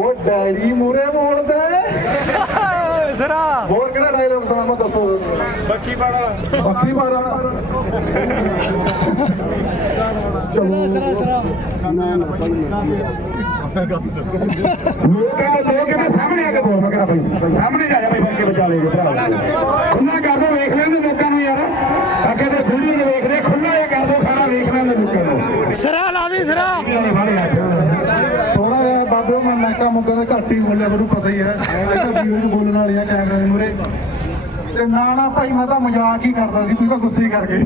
ਉਹ ਡੈਡੀ ਮੂਰੇ ਬੋਲਦਾ ਸਰਾ। ਹੋਰ ਕਿਹੜਾ ਡਾਇਲੋਗ ਸੁਣਾਵਾਂ ਦੱਸੋ। ਬੱਕੀ ਪਾੜਾ ਬੱਕਰੀ ਮਾਰਾ ਚਲੋ ਸਰਾ ਸਰਾ। ਲੋਕ ਕਹਿੰਦੇ ਲੋਕ ਕਹਿੰਦੇ ਸਾਹਮਣੇ ਆ ਕੇ ਬੋਲ ਮੈਂ ਕਹਿੰਦਾ ਭਾਈ ਸਾਹਮਣੇ ਜਾ ਜਾ ਭਾਈ ਫੜ ਕੇ ਬਚਾ ਲੈ ਭਰਾ। ਖੁੱਲਾ ਕਰ ਦੋ ਵੇਖ ਲੈਂਦੇ ਲੋਕਾਂ ਨੂੰ ਯਾਰ ਅੱਗੇ ਤੇ ਵੀਡੀਓ ਦੇ ਵੇਖ ਰਹੇ ਖੁੱਲਾ ਇਹ ਕਰ ਦੋ ਸਾਰਾ ਵੇਖ ਲੈਂਦੇ ਲੋਕਾਂ ਨੂੰ ਸਰਾ ਲਾ ਦੇ ਸਰਾ ਵਾਲੇ ਫੜ ਲੈ ਥੋੜਾ ਜਿਹਾ ਬਾਬੇ ਮੈਂ ਮੁੱਕਾ ਦਾ ਘੱਟ ਹੀ ਬੋਲਿਆ ਤੁਹਾਨੂੰ ਪਤਾ ਹੀ ਹੈ। ਇਹ ਤਾਂ ਨੂੰ ਬੋਲਣ ਵਾਲੀ ਆ ਕੈਮਰੇ ਦੇ ਮੂਰੇ ਤੇ ਨਾ ਨਾ ਭਾਈ ਮੈਂ ਤਾਂ ਮਜ਼ਾਕ ਹੀ ਕਰਦਾ ਸੀ ਤੁਸੀਂ ਤਾਂ ਗੁੱਸੇ ਹੀ ਕਰਕੇ।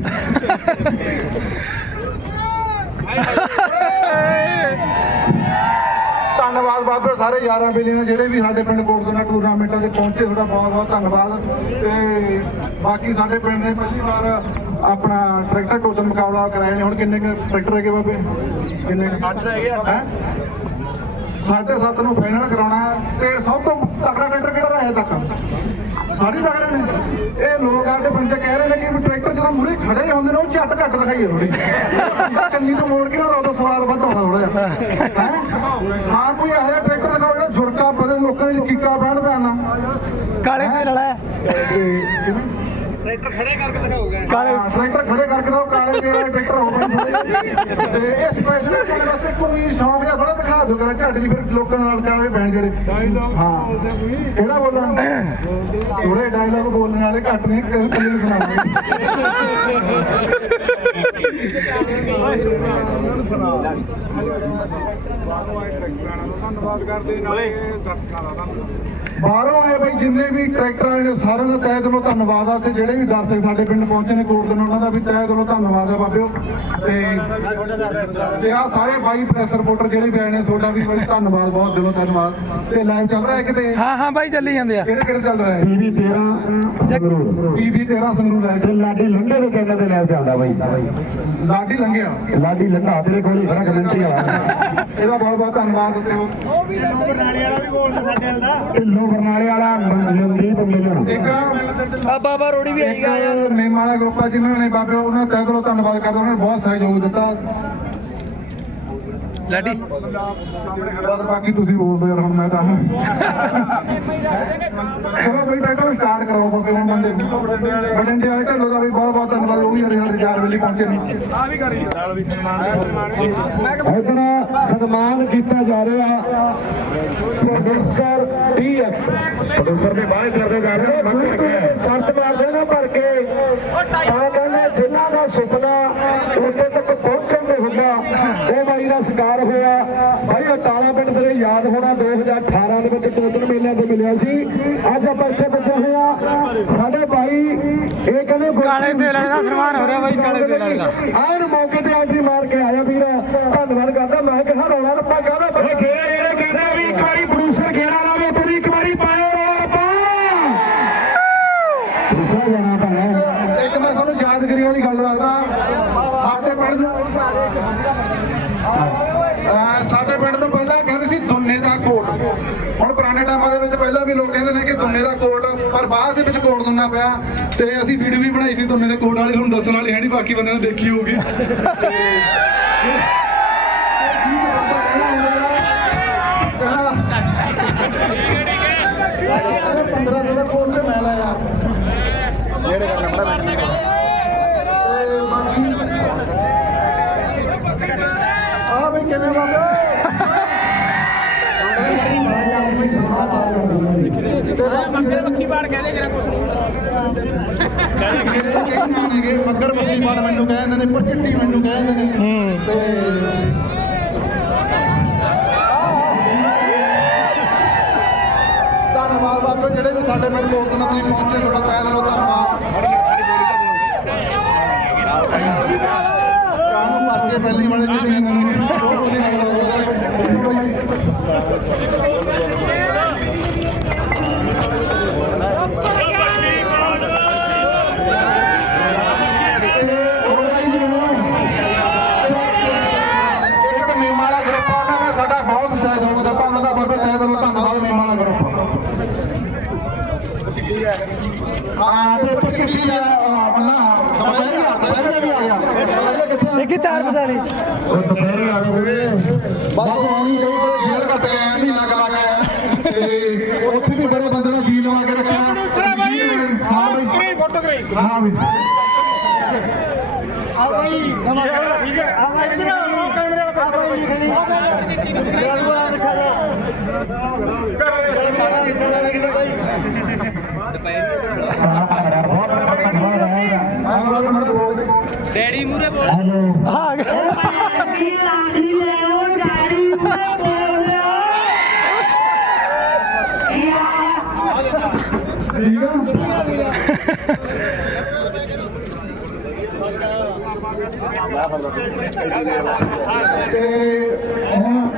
ਧੰਨਵਾਦ ਬਾਬੇ ਸਾਰੇ ਯਾਰਾਂ ਬੇਲੀਆਂ ਦੇ ਜਿਹੜੇ ਵੀ ਸਾਡੇ ਪਿੰਡ ਕੋਟਦਨਾ ਟੂਰਨਾਮੈਂਟਾਂ 'ਤੇ ਪਹੁੰਚੇ ਤੁਹਾਡਾ ਬਹੁਤ ਬਹੁਤ ਧੰਨਵਾਦ। ਤੇ ਬਾਕੀ ਸਾਡੇ ਪਿੰਡ ਨੇ ਪਹਿਲੀ ਵਾਰ ਆਪਣਾ ਟਰੈਕਟਰ ਟੋਚਨ ਮੁਕਾਬਲਾ ਕਰਾਇਆ ਨੇ। ਹੁਣ ਕਿੰਨੇ ਕੁ ਟਰੈਕਟਰ ਹੈਗੇ ਬਾਬੇ? ਕਿੰਨੇ ਅੱਠ ਰਹਿ ਗਏ ਹੈ ਸਾਢੇ ਸੱਤ ਨੂੰ ਫਾਈਨਲ ਕਰਾਉਣਾ ਹੈ ਤੇ ਸਭ ਤੋਂ ਤਕੜਾ ਟਰੈਕਟਰ ਕਿਹੜਾ ਰਿਹਾ ਤੱਕ? ਸਾਰੀ ਤਕੜੇ ਨੇ। ਇਹ ਲੋਕ ਆਡੇ ਪਿੰਡ 'ਚ ਕਹਿ ਰਹੇ ਨੇ ਕਿ ਟਰੈਕਟਰ ਜਦੋਂ ਮੂਰੇ ਖੜੇ ਹੁੰਦੇ ਨੇ ਉਹ ਝੱਟ ਘੱਟ ਦਿਖਾਈਏ ਥੋੜੀ ਕੰਨੀ ਤੋਂ ਮੋੜ ਕੇ ਨਾ ਉਹਦਾ ਸਵਾਦ ਵੱਧ ਆਉਂਦਾ ਥੋੜਾ ਜਿਹਾ। ਹੈਂ? ਹਾਂ ਕੋਈ ਇਹੋ ਜਿਹਾ ਟਰੈਕਟਰ ਦਿਖਾਓ ਜਿਹੜਾ ਝੁਰਕਾ ਬਦਲ ਲੋਕਾਂ ਦੀ ਕੀਕਾ ਬਹਿਣ ਪੈਣਾ ਕਾਲੇ ਤੇਲ ਵਾਲਾ ਹੈ। ਟਰੈਕਟਰ ਖੜੇ ਕਰਕੇ ਦਿਖਾਓਗੇ ਕਾਲੇ। ਟਰੈਕਟਰ ਖੜੇ ਕਰਕੇ ਦੋ ਕਾਲੇ ਦੇ ਵਾਲੇ ਟਰੈਕਟਰ ਹੋ ਗਏ ਤੇ ਇਹ ਸਪੈਸ਼ਲ ਕੋਈ ਸ਼ੌਂਕ ਦਿਓ ਕਰਾਂ ਝੱਟ ਜੀ ਫਿਰ ਲੋਕਾਂ ਨਾਲ ਚਾਹੇ ਬੈਣ ਜਿਹੜੇ। ਹਾਂ। ਕਿਹੜਾ ਬੋਲਾਂ ਥੋੜੇ ਡਾਇਲੌਗ ਬੋਲਣ ਵਾਲੇ ਘੱਟ ਨਹੀਂ ਕੱਲ ਕੱਲ ਸੁਣਾਵਾਂਗੇ ਧੰਨਵਾਦ ਕਰਦੇ ਨਾਲੇ ਦਰਸ਼ਕਾਂ ਦਾ ਧੰਨਵਾਦ। ਬਾਹਰੋਂ ਆਏ ਬਈ ਜਿੰਨੇ ਵੀ ਟਰੈਕਟਰ ਆਏ ਨੇ ਸਾਰਿਆਂ ਦਾ ਤਹਿ ਦਿਲੋਂ ਧੰਨਵਾਦ ਆ ਤੇ ਜਿਹੜੇ ਵੀ ਦਰਸ਼ਕ ਸਾਡੇ ਪਿੰਡ ਪਹੁੰਚੇ ਨੇ ਕੋਟ ਦੇ ਉਹਨਾਂ ਦਾ ਵੀ ਤਹਿ ਦਿਲੋਂ ਧੰਨਵਾਦ ਆ ਬਾਬਿਓ। ਤੇ ਤੇ ਆ ਸਾਰੇ ਬਾਈ ਪ੍ਰੈਸ ਰਿਪੋਰਟਰ ਜਿਹੜੇ ਵੀ ਆਏ ਨੇ ਤੁਹਾਡਾ ਵੀ ਬਈ ਧੰਨਵਾਦ ਬਹੁਤ ਦਿਲੋਂ ਧੰਨਵਾਦ। ਤੇ ਲਾਈਵ ਚੱਲ ਰਿਹਾ ਹੈ ਕਿਤੇ ਹਾਂ ਹਾਂ ਬਾਈ ਚੱਲੀ ਜਾਂਦੇ ਆ। ਕਿਹੜੇ ਕਿਹੜੇ ਚੱਲ ਰਿਹਾ ਹੈ? ਟੀਵੀ 13 ਸੰਗਰੂਰ। ਪੀਬੀ 13 ਸੰਗਰੂ ਲੈ ਤੇ ਲਾਡੀ ਲੰਡੇ ਦੇ ਚੈਨਲ ਤੇ ਲੈਬ ਚੱਲਦਾ ਬਾਈ। ਲਾਡੀ ਲੰਘਿਆ ਲਾਡੀ ਲੰਡਾ ਤੇਰੇ ਕੋਲ ਹੀ ਖੜਾ ਕਮੈਂਟਰੀ ਵਾਲਾ। ਇਹਦਾ ਬਹੁਤ ਬਹੁਤ ਧੰਨਵਾਦ ਤੇ ਉਹ ਬਰਨਾਲੇ ਵਾਲਾ ਵੀ ਬੋਲਦਾ ਸਾਡੇ ਵਾਲ ਦਾ। ਢਿੱਲੋਂ ਬਰਨਾਲੇ ਵਾਲਾ ਮਨਜੀਤ ਮਿਲਣ। ਇੱਕ ਆ ਬਾਬਾ ਰੋੜੀ ਵੀ ਆਈ ਗਿਆ ਯਾਰ। ਇੱਕ ਮੇਮਾਂ ਵਾਲਾ ਗਰੁੱਪ ਹੈ ਜਿਨ੍ਹਾਂ ਨੇ ਬਾਬੇ ਉਹਨਾਂ ਦਾ ਤਹਿ ਦਿਲੋਂ ਧੰਨਵਾਦ ਕਰਦਾ ਉਹਨਾਂ ਨੇ ਬਹੁਤ ਸਹਿਯੋਗ ਦਿੱਤਾ। ਲਾਡੀ। ਬਸ ਬਾਕੀ ਤੁਸੀਂ ਬੋਲਦੇ ਯਾਰ ਹੁਣ ਮੈਂ ਤਾਂ ਚਲੋ ਬਈ ਟਰੈਕਟਰ ਸਟਾਰਟ ਕਰੋ ਬਾਬੇ ਹੁਣ ਬੰਦੇ ਬਟੰਡੇ ਵਾਲੇ ਢੱਲੋ ਦਾ ਵੀ ਬਹੁਤ ਬਹੁਤ ਧੰਨਵਾਦ ਉਹ ਵੀ ਹਰੇ ਹਰੇ ਚਾਰ ਵੇਲੇ ਪਹੁੰਚੇ ਨੇ। ਆ ਵੀ ਕਰੀ। ਨਾਲ ਵੀ ਸਨਮਾਨ ਸਨਮਾਨ ਕੀਤਾ ਜਾ ਰਿਹਾ। ਪ੍ਰੋਡਿਊਸਰ ਟੀਐਕਸ ਪ੍ਰੋਡਿਊਸਰ ਦੇ ਬਾਹਰ ਕਰਦੇ ਜਾ ਰਹੇ ਮੰਗ ਕੇ ਸਰਚ ਮਾਰਦੇ ਨਾ ਭਰ ਕੇ। ਤਾਂ ਕਹਿੰਦੇ ਜਿਨ੍ਹਾਂ ਦਾ ਸੁਪਨਾ ਉੱਥੇ ਤੱਕ ਪਹੁੰਚਣ ਦੇ ਹੁੰਦਾ ਉਹ ਬਾਈ ਦਾ ਸ਼ਿਕਾਰ ਹੋਇਆ। ਬਾਈ ਅਟਾਲਾ ਪਿੰਡ ਤੇਰੇ ਯਾਦ ਹੋਣਾ 2018 ਦੇ ਵਿੱਚ ਟੋਟਲ ਮੇਲਿਆਂ ਤੇ ਮਿਲਿਆ ਸੀ। ਅੱਜ ਆਪਾਂ ਇੱਥੇ ਪੁੱਜੇ ਹੋਏ ਆ ਸਾਡੇ ਬਾਈ ਇਹ ਕਹਿੰਦੇ ਕਾਲੇ ਤੇਲ ਵਾਲੇ ਦਾ ਸਨਮਾਨ ਹੋ ਰਿਹਾ ਬਾਈ, ਕਾਲੇ ਤੇਲ ਵਾਲੇ ਦਾ। ਆਹ ਮੌਕੇ ਤੇ ਐਂਟਰੀ ਮਾਰ ਕੇ ਆਇਆ ਵੀਰ। ਧੰਨਵਾਦ ਕਰਦਾ ਮੈਂ ਕਿਹਾ ਰੌਲਾ ਰੱਪਾ ਕਾਹਦਾ ਬੜੇ ਗੇੜੇ ਜਿਹੜੇ ਕਹਿੰਦੇ ਵੀ ਇੱਕ ਵਾਰੀ ਪ੍ਰੋਡਿਊਸਰ ਗੇੜਾ ਲਾਵੇ ਤੇ ਇੱਕ ਵਾਰੀ ਪਾਏ ਰੌਲਾ ਰੱਪਾ ਦੂਸਰਾ ਜਾਣਾ ਪੈਣਾ ਇੱਕ ਮੈਂ ਤੁਹਾਨੂੰ ਯਾਦਗਰੀ ਵਾਲੀ ਗੱਲ ਦੱਸਦਾ ਸਾਡੇ ਪਿੰਡ ਨੂੰ ਅਹ ਸਾਡੇ ਪਿੰਡ ਨੂੰ ਪਹਿਲਾਂ ਕਹਿੰਦੇ ਸੀ ਦੁੰਨੇ ਦਾ ਕੋਟ। ਹੁਣ ਪੁਰਾਣੇ ਟਾਈਮਾਂ ਦੇ ਵਿੱਚ ਪਹਿਲਾਂ ਵੀ ਲੋਕ ਕਹਿੰਦੇ ਨੇ ਕਿ ਦੁੰਨੇ ਦਾ ਕੋਟ ਪਰ ਬਾਅਦ ਦੇ ਵਿੱਚ ਕੋਟ ਦੁੰਨਾ ਪਿਆ ਤੇ ਅਸੀਂ ਵੀਡੀਓ ਵੀ ਬਣਾਈ ਸੀ ਦੁੰਨੇ ਦੇ ਕੋਟ ਵਾਲੀ ਤੁਹਾਨੂੰ ਦੱਸਣ ਵਾਲੀ ਹੈ ਨਹੀਂ ਬਾਕੀ ਬੰਦਿਆਂ ਨੇ ਦੇਖੀ ਹੋਊਗੀ। ਪੰਦਰਾਂ ਦਿਨ ਦਾ ਕੋਟ ਤੇ ਮੈਂ ਲਾਇਆ ਆ ਬਈ ਕਿਵੇਂ ਬਾਬੇ ਮੱਕੀ ਬਾੜ ਕਹਿੰਦੇ ਜਰਾ ਕਹਿੰਦੇ ਮੱਗਰ ਮੱਕੀ ਬਾੜ ਮੈਨੂੰ ਕਹਿੰਦੇ ਨੇ ਪਰ ਮੈਨੂੰ ਕਹਿੰਦੇ ਨੇ ਤੇ ਧੰਨਵਾਦ ਬਾਬੇ ਜਿਹੜੇ ਵੀ ਸਾਡੇ ਪਿੰਡ ਕੋਲ ਤੋਂ ਤੁਸੀਂ ਪਹੁੰਚੇ ਤੁਹਾਡਾ ਤਹਿ ਦਿਲੋਂ ਧੰਨਵਾਦ ਕਾਨੂੰ ਪਰਚੇ ਪਹਿਲੀ ਵਾਲੇ ਜਿਹੜੇ ਇਹਨਾਂ ਨੂੰ ਦੇਖੀ ਤਾਰ ਪਸਾਰੀ ਉਹ ਦੁਪਹਿਰੇ ਆ ਗਏ ਬਸ ਆਉਣੀ ਕਈ ਵਾਰ ਜੇਲ੍ਹ ਕੱਟ ਕੇ ਆਇਆ ਮਹੀਨਾ ਕਲਾ ਆਇਆ ਤੇ ਉੱਥੇ ਵੀ ਬੜੇ ਬੰਦੇ ਨੇ ਜੀ ਲਵਾ ਕੇ ਰੱਖਿਆ। ਹਾਂ ਬਾਈ ਫੋਟੋ ਕਰਾਈ ਹਾਂ ਵੀ। ਠੀਕ ਹੈ ਆ ਇੱਧਰ ਆਓ ਕੈਮਰੇ ਵਾਲਾ ਡੈਡੀ ਤੇ ਹੁਣ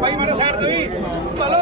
ਭਾਈ ਮੇਰੇ ਸਾਈਡ ਤੋਂ ਹੀ ਚਲੋ